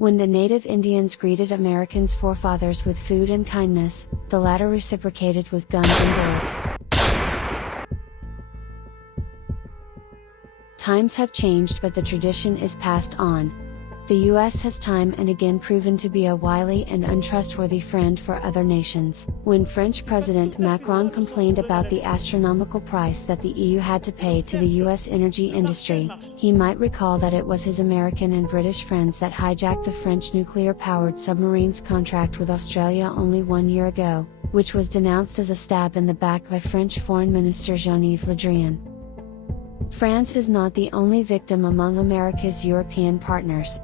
When the native Indians greeted Americans' forefathers with food and kindness, the latter reciprocated with guns and bullets. Times have changed, but the tradition is passed on. The US has time and again proven to be a wily and untrustworthy friend for other nations. When French President Macron complained about the astronomical price that the EU had to pay to the US energy industry, he might recall that it was his American and British friends that hijacked the French nuclear-powered submarines contract with Australia only 1 year ago, which was denounced as a stab in the back by French Foreign Minister Jean-Yves Le Drian. France is not the only victim among America's European partners.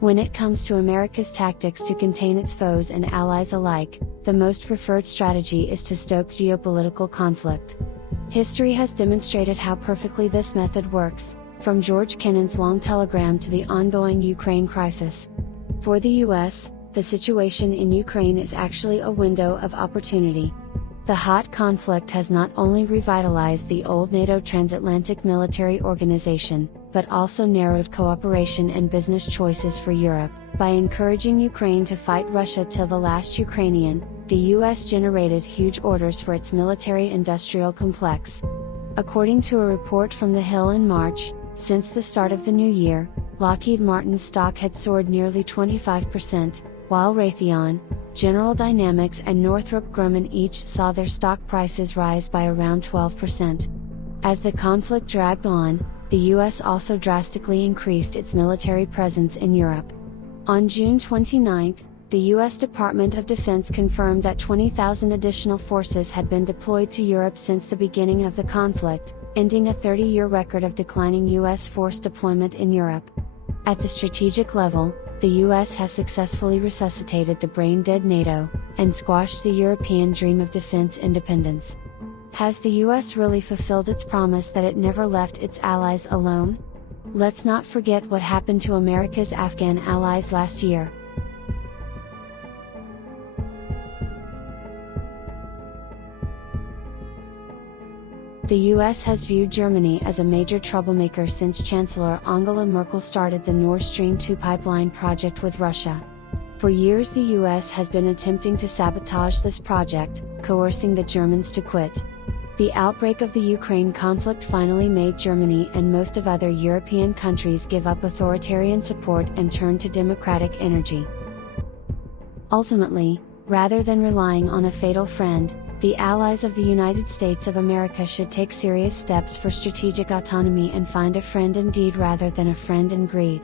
When it comes to America's tactics to contain its foes and allies alike, the most preferred strategy is to stoke geopolitical conflict. History has demonstrated how perfectly this method works, from George Kennan's long telegram to the ongoing Ukraine crisis. For the US, the situation in Ukraine is actually a window of opportunity. The hot conflict has not only revitalized the old NATO transatlantic military organization, but also narrowed cooperation and business choices for Europe. By encouraging Ukraine to fight Russia till the last Ukrainian, the US generated huge orders for its military-industrial complex. According to a report from The Hill in March, since the start of the new year, Lockheed Martin's stock had soared nearly 25%, while Raytheon, General Dynamics and Northrop Grumman each saw their stock prices rise by around 12%. As the conflict dragged on, the US also drastically increased its military presence in Europe. On June 29, the US Department of Defense confirmed that 20,000 additional forces had been deployed to Europe since the beginning of the conflict, ending a 30-year record of declining US force deployment in Europe. At the strategic level, the US has successfully resuscitated the brain-dead NATO, and squashed the European dream of defense independence. Has the US really fulfilled its promise that it never left its allies alone? Let's not forget what happened to America's Afghan allies last year. The US has viewed Germany as a major troublemaker since Chancellor Angela Merkel started the Nord Stream 2 pipeline project with Russia. For years the US has been attempting to sabotage this project, coercing the Germans to quit. The outbreak of the Ukraine conflict finally made Germany and most of other European countries give up authoritarian support and turn to democratic energy. Ultimately, rather than relying on a fatal friend, the allies of the United States of America should take serious steps for strategic autonomy and find a friend in deed rather than a friend in greed.